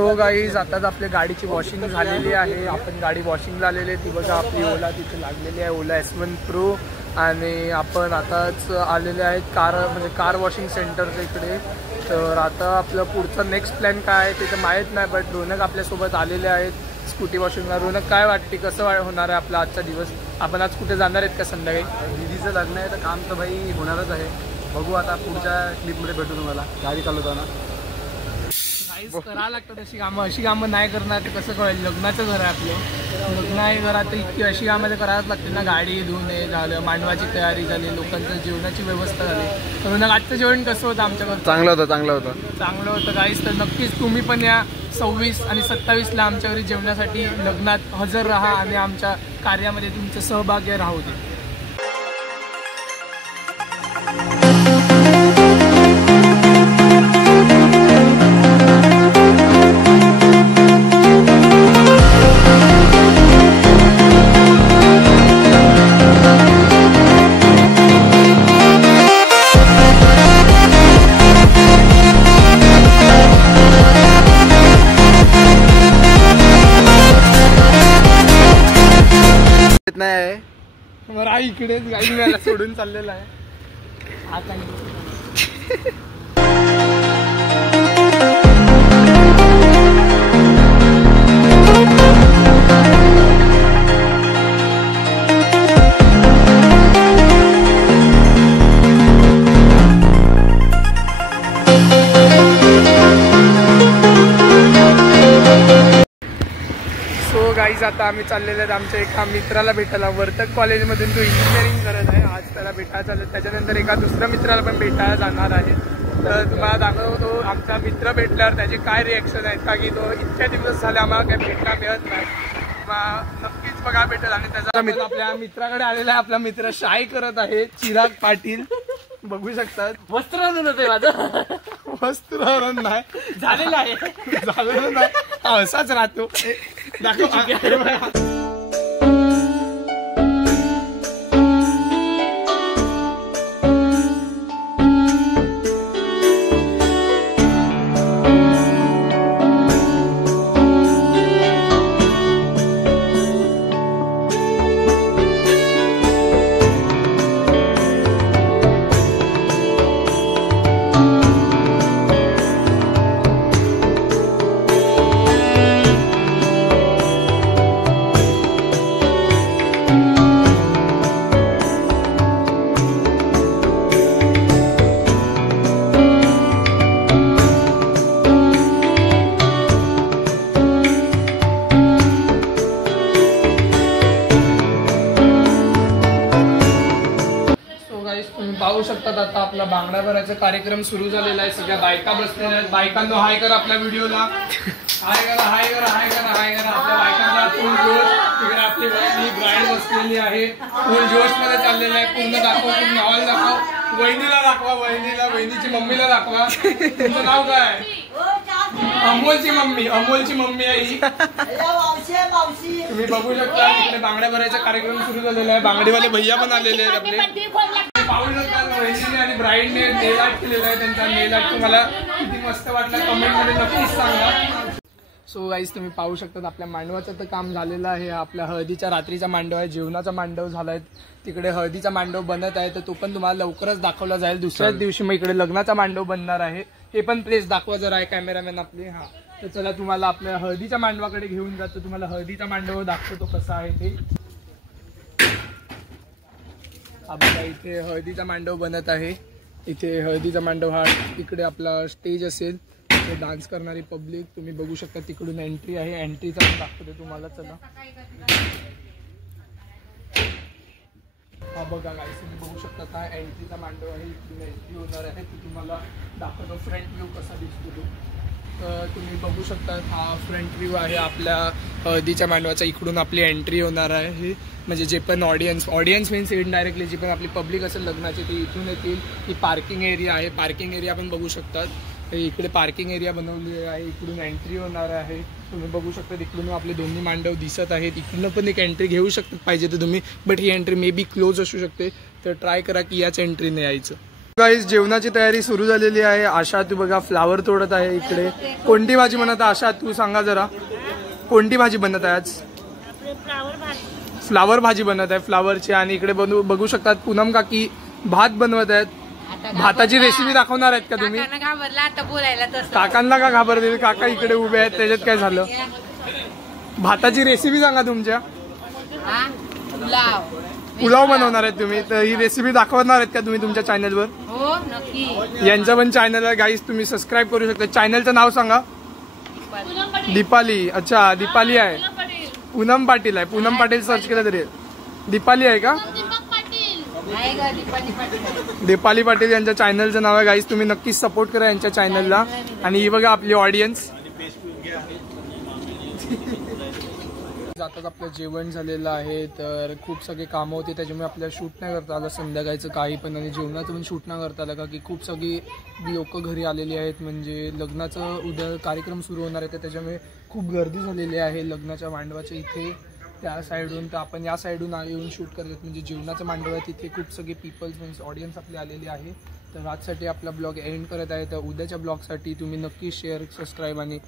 So guys आताच आपल्या गाडीची वॉशिंग झालेली आहे. आपण गाडी वॉशिंग झालेली आहे ती बघा. आपली ओला तिथे लागलेली आहे, ओला S1 Pro. आणि आपण आताच आलेले आहेत कार वॉशिंग सेंटरच्या इकडे. तर आता आपलं पुढचं नेक्स्ट प्लॅन काय आहे ते तर माहीत नाही, बट रोनक आपल्यासोबत आलेले आहेत स्कूटी वॉशिंगला. रोनक काय वाटते, कसं होणार आहे आपला आजचा दिवस? आपण आज कुठे जाणार आहेत का संध्याकाळी? दीदीचं लग्न आहे तर काम तर भाई होणारच आहे. बघू आता पुढच्या क्लिपमध्ये भेटू तुम्हाला गाडी चालवताना. करावं लागतं अशी कामं नाही करणार तर कसं कळेल? लग्नाचं घर आहे आपलं, लग्न आहे घरात इतकी अशी कामं करावंच लागते ना. गाडी धुणे झालं, मांडवाची तयारी झाली, लोकांचं जेवणाची व्यवस्था झाली. तर मग आजचं जेवण कसं होतं आमच्याकडे? चांगलं होतं गाईस. तर नक्कीच तुम्ही पण या 26 आणि 27ला आमच्या घरी जेवणासाठी लग्नात हजर राहा आणि आमच्या कार्यामध्ये तुमचं सहभाग्य राहू दे. नाही इकडेच गाडी मला सोडून चाललेला आहे आता. गाईज आता आम्ही चाललेले आहेत आमच्या एका मित्राला भेटायला. वर्तक कॉलेजमधून तो इंजिनिअरिंग करत आहे. आज त्याला भेटायला चाललं. त्याच्यानंतर एका दुसऱ्या मित्राला पण भेटायला जाणार आहे. तर तुम्हाला दाखवतो आमचा मित्र भेटल्यावर त्याचे काय रिॲक्शन आहेत, का की तो इतक्या दिवस झाले आम्हाला काही भेटला मिळत नाही. नक्कीच बघा भेटेल. आणि त्याचा मित्र आपल्या मित्राकडे आलेला आहे. आपला मित्र शाय करत आहे, चिराग पाटील बघू शकतात. वस्त्रहरण होते माझं. वस्त्रहरण नाही झालेलं आहे, झालेलं नाही, असाच राहतो. दाखव. तुम्ही पाहू शकतात आता आपला बांगडा भरायचा कार्यक्रम सुरू झालेला आहे. सगळ्या बायका बसलेल्या आहेत. बायकांनो हाय करा आपल्या व्हिडिओला. हाय करा, हाय करा, हाय करा, हाय करा. आपल्या बायकांना फुल जोश. तिकडे आपली ब्राईड बसलेली आहे, फुल जोश मध्ये चाललेला आहे. पूर्ण दाखवा, पूर्ण हॉल दाखवा. वहिनीला दाखवा, वहिनीची मम्मीला दाखवा. तुमचं नाव काय? अमोलची मम्मी आहे ही. तुम्ही बघू शकता इकडे बांगड्या भरायचा कार्यक्रम सुरू झालेला आहे. बांगडीवाले भैया पण आलेले आहेत आपले. पाहू शकता वहिनीने आणि ब्राईडने नेल आर्ट केलेला आहे. त्यांचा नेल आर्ट तुम्हाला किती मस्त वाटला कमेंट मध्ये नक्कीच सांगा. सो गाईज तुम्ही पाहू शकता आपल्या मांडवाचं तर काम झालेलं आहे. आपल्या हळदीच्या रात्रीचा मांडव आहे, जेवणाचा मांडव झालाय. तिकडे हळदीचा मांडव बनत आहे, तर तो पण तुम्हाला लवकरच दाखवला जाईल. दुसऱ्याच दिवशी मग इकडे लग्नाचा मांडव बनणार आहे. हे पण प्लेस दाखवा जर आहे कॅमेरामॅन आपले. हा तर चला तुम्हाला आपल्या हळदीच्या मांडवाकडे घेऊन जातो. तुम्हाला हळदीचा मांडव दाखवतो कसा आहे ते. आपला इथे हळदीचा मांडव बनत आहे. इथे हळदीचा मांडव हा इकडे आपला स्टेज असेल, डान्स करणारी पब्लिक तुम्ही बघू शकता. तिकडून एंट्री आहे, एंट्रीचा पण दाखवतो तुम्हाला. चला हा बघा गाईस, तुम्ही बघू शकता हा एंट्रीचा मांडव आहे. इकडून एंट्री होणार आहे, ती तुम्हाला दाखवतो फ्रंट व्ह्यू कसा दिसतो तो. तर तुम्ही बघू शकता हा फ्रंट व्ह्यू आहे आपल्या हळदीच्या मांडवाचा. इकडून आपली एंट्री होणार आहे. म्हणजे जे पण ऑडियन्स मीन्स इनडायरेक्टली जी पण आपली पब्लिक असेल लग्नाची ती इथून येतील. ही पार्किंग एरिया आहे. पार्किंग एरिया पण बघू शकतात. इकडे पार्किंग एरिया बनवलेली आहे. इकडून एंट्री होणार आहे. तुम्ही बघू शकता इकडून आपले दोन्ही मांडव दिसत आहेत. इकडून पण एक एंट्री घेऊ शकतात पाहिजे तर तुम्ही, but he entry may be close असू शकते. तर ट्राय करा की याच एंट्रीने यायचं. गाईस जेवणाची तयारी सुरू झालेली आहे. आशा तू बघा फ्लावर तोडत आहे इकडे. कोणती भाजी बनत आहे आशा तू सांगा जरा, कोणती भाजी बनत आहे आज? फ्लावर भाजी बनत आहे फ्लावरची. आणि इकडे बघू शकतात पूनम काकी भात बनवत आहेत. भाताची रेसिपी दाखवणार आहेत का तुम्ही? काकांना का घाबरले? काका इकडे उभे आहेत, त्याच्यात काय झालं? भाताची रेसिपी सांगा तुमच्या. पुलाव बनवणार आहेत तुम्ही, तर ही रेसिपी दाखवणार आहेत का तुम्ही तुमच्या चॅनलवर? हो नक्की. यांचं पण चॅनल आहे गाईस, तुम्ही सबस्क्राईब करू शकता. चॅनलचं नाव सांगा. दीपाली. अच्छा दीपाली आहे, पूनम पाटील आहे. पूनम पाटील सर्च केलं तरी दीपाली आहे का? दीपाली पाटील यांच्या चॅनलचं नाव आहे गाईस, तुम्ही नक्कीच सपोर्ट करा यांच्या चॅनलला. आणि ही बघा आपली ऑडियन्स. आताच आपलं जेवण झालेलं आहे, तर खूप सगळे कामं होते त्याच्यामुळे आपल्याला शूट नाही करता आलं संध्याकाळचं काही पण. आणि जेवणाचं पण शूट नाही करता आलं का की खूप सगळी लोक घरी आलेली आहेत. म्हणजे लग्नाचं उद्या कार्यक्रम सुरू होणार आहे, तर त्याच्यामुळे खूप गर्दी झालेली आहे लग्नाच्या मांडवाच्या इथे त्या साईडून. तर आपण या साईडून येऊन शूट करतात. म्हणजे जेवणाचं मांडव आहे तिथे खूप सगळे पीपल्स म्हणजे ऑडियन्स आपली आलेली आहे. तर आजसाठी आपला ब्लॉग एंड करत आहे. तर उद्याच्या ब्लॉगसाठी तुम्ही नक्की शेअर, सबस्क्राईब आणि